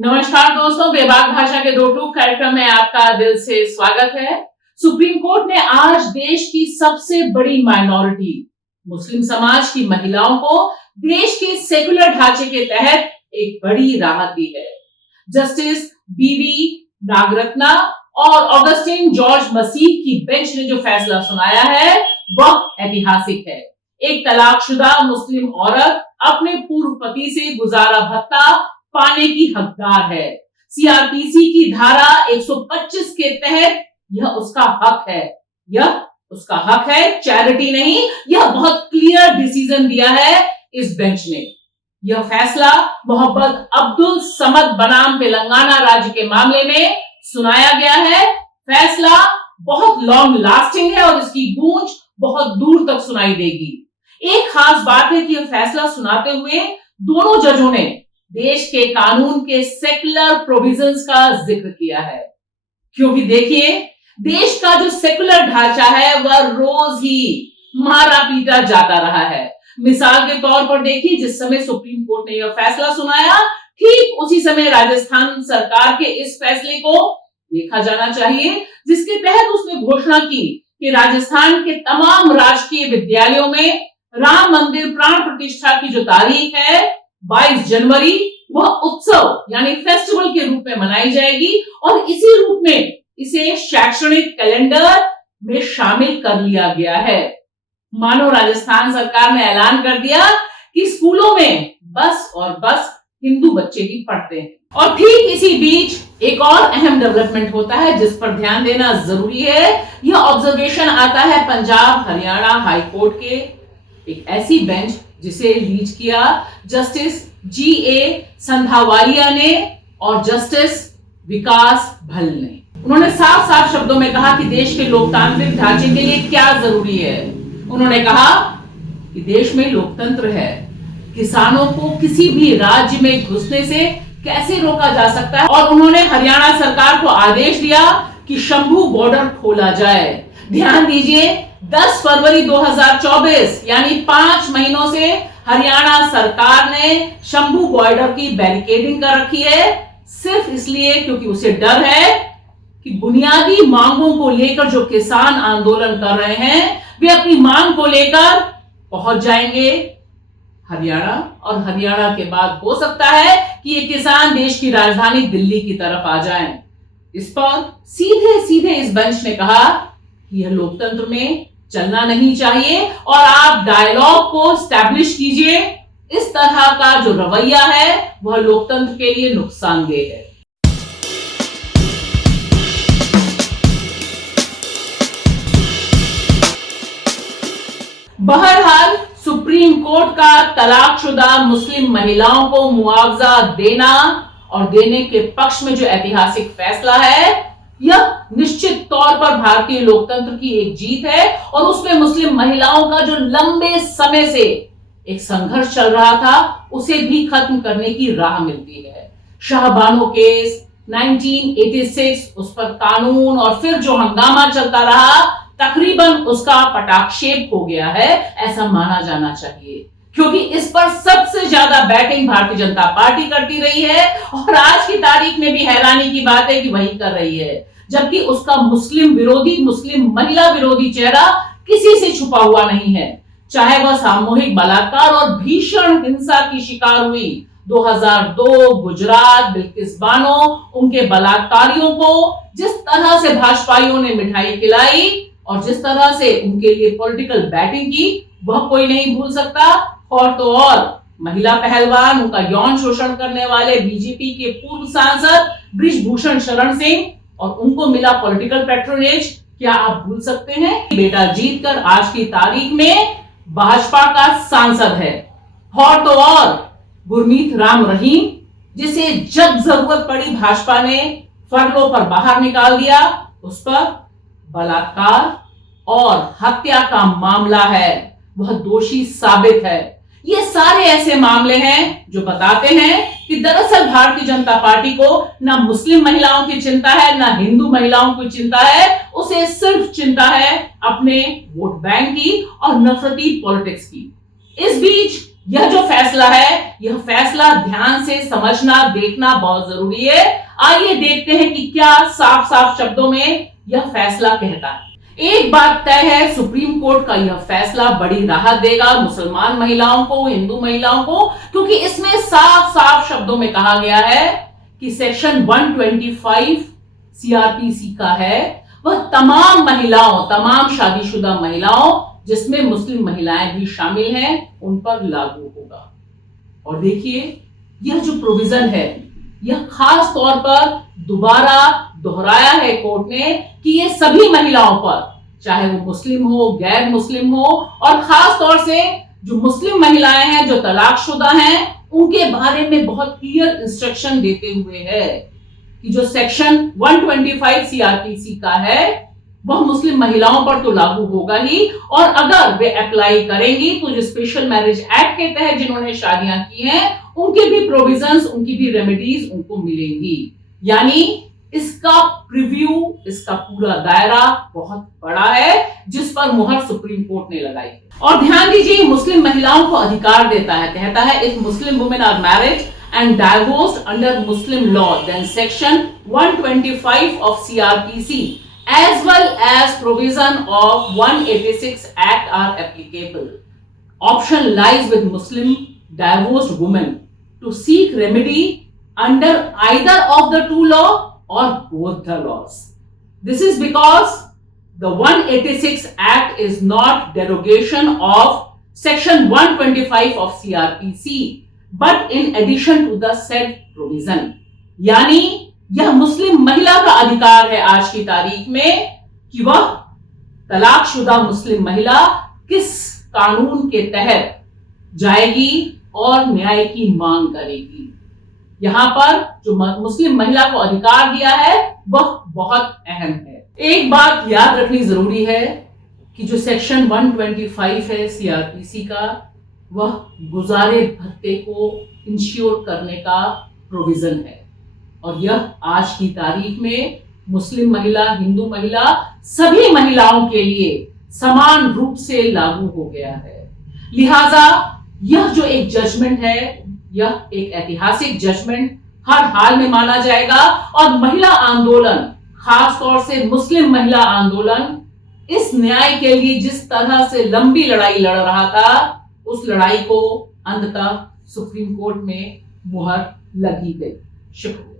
नमस्कार दोस्तों, बेबाक भाषा के दो टूक कार्यक्रम में आपका दिल से स्वागत है। सुप्रीम कोर्ट ने आज देश की सबसे बड़ी माइनॉरिटी मुस्लिम समाज की महिलाओं को देश के सेकुलर ढांचे के तहत एक बड़ी राहत दी है। जस्टिस बीवी नागरत्ना और ऑगस्टिन जॉर्ज मसीह की बेंच ने जो फैसला सुनाया है वह ऐतिहासिक है। एक तलाकशुदा मुस्लिम औरत अपने पूर्व पति से गुजारा भत्ता पाने की हकदार है। सीआरपीसी की धारा 125 के तहत यह उसका हक है। यह उसका हक है, चैरिटी नहीं। यह बहुत क्लियर डिसीजन दिया है इस बेंच ने। यह फैसला मोहम्मद अब्दुल समद बनाम तेलंगाना राज्य के मामले में सुनाया गया है। फैसला बहुत लॉन्ग लास्टिंग है और इसकी गूंज बहुत दूर तक सुनाई देगी। एक खास बात है कि यह फैसला सुनाते हुए दोनों जजों ने देश के कानून के सेकुलर प्रोविजंस का जिक्र किया है, क्योंकि देखिए देश का जो सेकुलर ढांचा है वह रोज ही मारा पीटा जाता रहा है। मिसाल के तौर पर देखिए, जिस समय सुप्रीम कोर्ट ने यह फैसला सुनाया ठीक उसी समय राजस्थान सरकार के इस फैसले को देखा जाना चाहिए, जिसके तहत उसने घोषणा की कि राजस्थान के तमाम राजकीय विद्यालयों में राम मंदिर प्राण प्रतिष्ठा की जो तारीख है 22 जनवरी वह उत्सव यानी फेस्टिवल के रूप में मनाई जाएगी और इसी रूप में इसे शैक्षणिक कैलेंडर में शामिल कर लिया गया है। मानो राजस्थान सरकार ने ऐलान कर दिया कि स्कूलों में बस और बस हिंदू बच्चे ही पढ़ते हैं। और ठीक इसी बीच एक और अहम डेवलपमेंट होता है जिस पर ध्यान देना जरूरी है। यह ऑब्जर्वेशन आता है पंजाब हरियाणा हाई कोर्ट के एक ऐसी बेंच जिसे लीड किया जस्टिस जी.ए. संधावालिया ने और जस्टिस विकास भल ने। उन्होंने साफ साफ शब्दों में कहा कि देश के लोकतांत्रिक ढांचे के लिए क्या जरूरी है। उन्होंने कहा कि देश में लोकतंत्र है, किसानों को किसी भी राज्य में घुसने से कैसे रोका जा सकता है, और उन्होंने हरियाणा सरकार को आदेश दिया कि शंभू बॉर्डर खोला जाए। ध्यान दीजिए, 10 फरवरी 2024 यानी 5 महीनों से हरियाणा सरकार ने शंभू बॉर्डर की बैरिकेडिंग कर रखी है, सिर्फ इसलिए क्योंकि उसे डर है कि बुनियादी मांगों को लेकर जो किसान आंदोलन कर रहे हैं वे अपनी मांग को लेकर पहुंच जाएंगे हरियाणा, और हरियाणा के बाद हो सकता है कि ये किसान देश की राजधानी दिल्ली की तरफ आ जाएं। इस पर सीधे सीधे इस बेंच ने कहा कि यह लोकतंत्र में चलना नहीं चाहिए और आप डायलॉग को स्टैब्लिश कीजिए। इस तरह का जो रवैया है वह लोकतंत्र के लिए नुकसानदेह है। बहरहाल सुप्रीम कोर्ट का तलाकशुदा मुस्लिम महिलाओं को मुआवजा देना और देने के पक्ष में जो ऐतिहासिक फैसला है यह निश्चित तौर पर भारतीय लोकतंत्र की एक जीत है, और उसमें मुस्लिम महिलाओं का जो लंबे समय से एक संघर्ष चल रहा था उसे भी खत्म करने की राह मिलती है। शाहबानो केस 1986 उस पर कानून और फिर जो हंगामा चलता रहा तकरीबन उसका पटाक्षेप हो गया है, ऐसा माना जाना चाहिए, क्योंकि इस पर सबसे ज्यादा बैटिंग भारतीय जनता पार्टी करती रही है और आज की तारीख में भी हैरानी की बात है कि वही कर रही है, जबकि उसका मुस्लिम विरोधी, मुस्लिम महिला विरोधी चेहरा किसी से छुपा हुआ नहीं है। चाहे वह सामूहिक बलात्कार और भीषण हिंसा की शिकार हुई 2002 गुजरात बिल्किस बानो, उनके बलात्कारियों को जिस तरह से भाजपाइयों ने मिठाई खिलाई और जिस तरह से उनके लिए पॉलिटिकल बैटिंग की वह कोई नहीं भूल सकता। और तो और महिला पहलवान, उनका यौन शोषण करने वाले बीजेपी के पूर्व सांसद बृजभूषण शरण सिंह और उनको मिला पॉलिटिकल पैट्रोनेज, क्या आप भूल सकते हैं? बेटा जीतकर आज की तारीख में भाजपा का सांसद है। और तो और गुरमीत राम रहीम, जिसे जब जरूरत पड़ी भाजपा ने फरलों पर बाहर निकाल दिया, उस पर बलात्कार और हत्या का मामला है, वह दोषी साबित है। ये सारे ऐसे मामले हैं जो बताते हैं कि दरअसल भारतीय जनता पार्टी को ना मुस्लिम महिलाओं की चिंता है ना हिंदू महिलाओं की चिंता है, उसे सिर्फ चिंता है अपने वोट बैंक की और नफरती पॉलिटिक्स की। इस बीच यह जो फैसला है, यह फैसला ध्यान से समझना, देखना बहुत जरूरी है। आइए देखते हैं कि क्या साफ साफ शब्दों में यह फैसला कहता है। एक बात तय है, सुप्रीम कोर्ट का यह फैसला बड़ी राहत देगा मुसलमान महिलाओं को, हिंदू महिलाओं को, क्योंकि इसमें साफ साफ शब्दों में कहा गया है कि सेक्शन 125 सीआरपीसी का है, वह तमाम महिलाओं, तमाम शादीशुदा महिलाओं, जिसमें मुस्लिम महिलाएं भी शामिल हैं, उन पर लागू होगा। और देखिए, यह जो प्रोविजन है, यह खास तौर पर दोबारा दोहराया है कोर्ट ने कि यह सभी महिलाओं पर, चाहे वो मुस्लिम हो, गैर मुस्लिम हो, और खास तौर से जो मुस्लिम महिलाएं हैं, जो तलाकशुदा हैं, उनके बारे में बहुत क्लियर इंस्ट्रक्शन देते हुए है कि जो सेक्शन 125 सीआरपीसी का है, वह मुस्लिम महिलाओं पर तो लागू होगा ही, और अगर वे अप्लाई करेंगी तो जो स्पेशल मैरिज एक्ट के तहत जिन्होंने शादियां की हैं, उनके भी प्रोविजंस, उनकी भी रेमेडीज उनको मिलेंगी। यानी इसका प्रीव्यू, इसका पूरा दायरा बहुत बड़ा है, जिस पर मुहर सुप्रीम कोर्ट ने लगाई है। और ध्यान दीजिए, मुस्लिम महिलाओं को अधिकार देता है, कहता है if Muslim women are married and divorced under Muslim law, then section 125 of CRPC as well as provision of 186 Act are applicable. Option lies with Muslim divorced women to seek remedy under either of the two law or both the laws. This is because the 186 Act is not derogation of section 125 of CRPC. But in addition to the said provision, यानी यह मुस्लिम महिला का अधिकार है आज की तारीख में कि वह तलाकशुदा मुस्लिम महिला किस कानून के तहत जाएगी और न्याय की मांग करेगी। यहां पर जो मुस्लिम महिला को अधिकार दिया है वह बहुत अहम है। एक बात याद रखनी जरूरी है कि जो सेक्शन 125 है सीआरपीसी का, वह गुजारे भत्ते को इंश्योर करने का प्रोविजन है, और यह आज की तारीख में मुस्लिम महिला, हिंदू महिला, सभी महिलाओं के लिए समान रूप से लागू हो गया है। लिहाजा यह जो एक जजमेंट है, यह एक ऐतिहासिक जजमेंट हर हाल में माना जाएगा, और महिला आंदोलन, खास तौर से मुस्लिम महिला आंदोलन, इस न्याय के लिए जिस तरह से लंबी लड़ाई लड़ रहा था, उस लड़ाई को अंततः सुप्रीम कोर्ट में मुहर लगी गई। शुक्रिया।